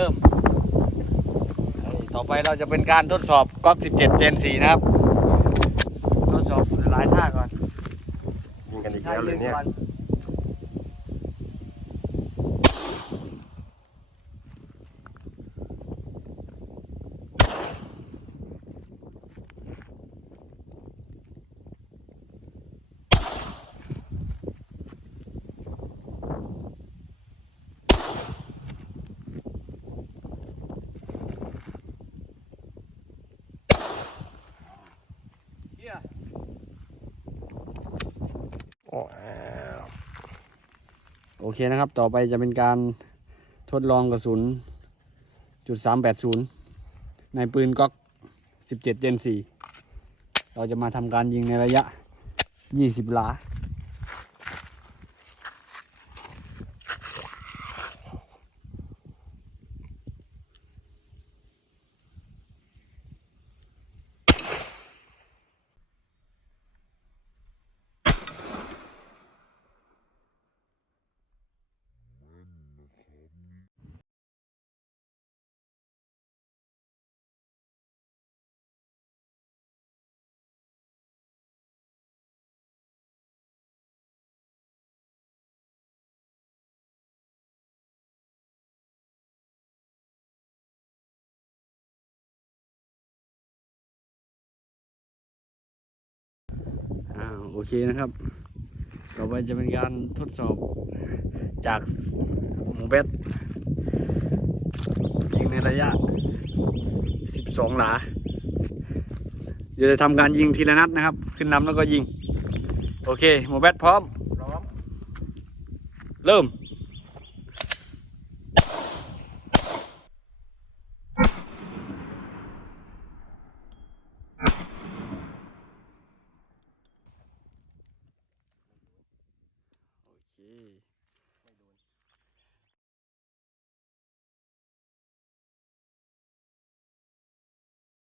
ริ่ม ต่อไปเราจะเป็นการทดสอบก๊อก 17 เจน 4 นะครับ ทดสอบหลายท่าก่อนยิงกันอีกแล้วเลยเนี่ย โอเคนะครับ ต่อไปจะเป็นการทดลองกระสุนจุดสามแปดศูนย์ในปืนก๊อกสิบเจ็ดเจนสี่เราจะมาทำการยิงในระยะยี่สิบหลา อ่าโอเคนะครับ ต่อไปจะเป็นการทดสอบจากหมูเบสยิงในระยะ 12 หลาเดี๋ยวจะทำการยิงทีละนัดนะครับ ขึ้นลำแล้วก็ยิง โอเคหมูเบสพร้อม พร้อม เริ่ม โอเค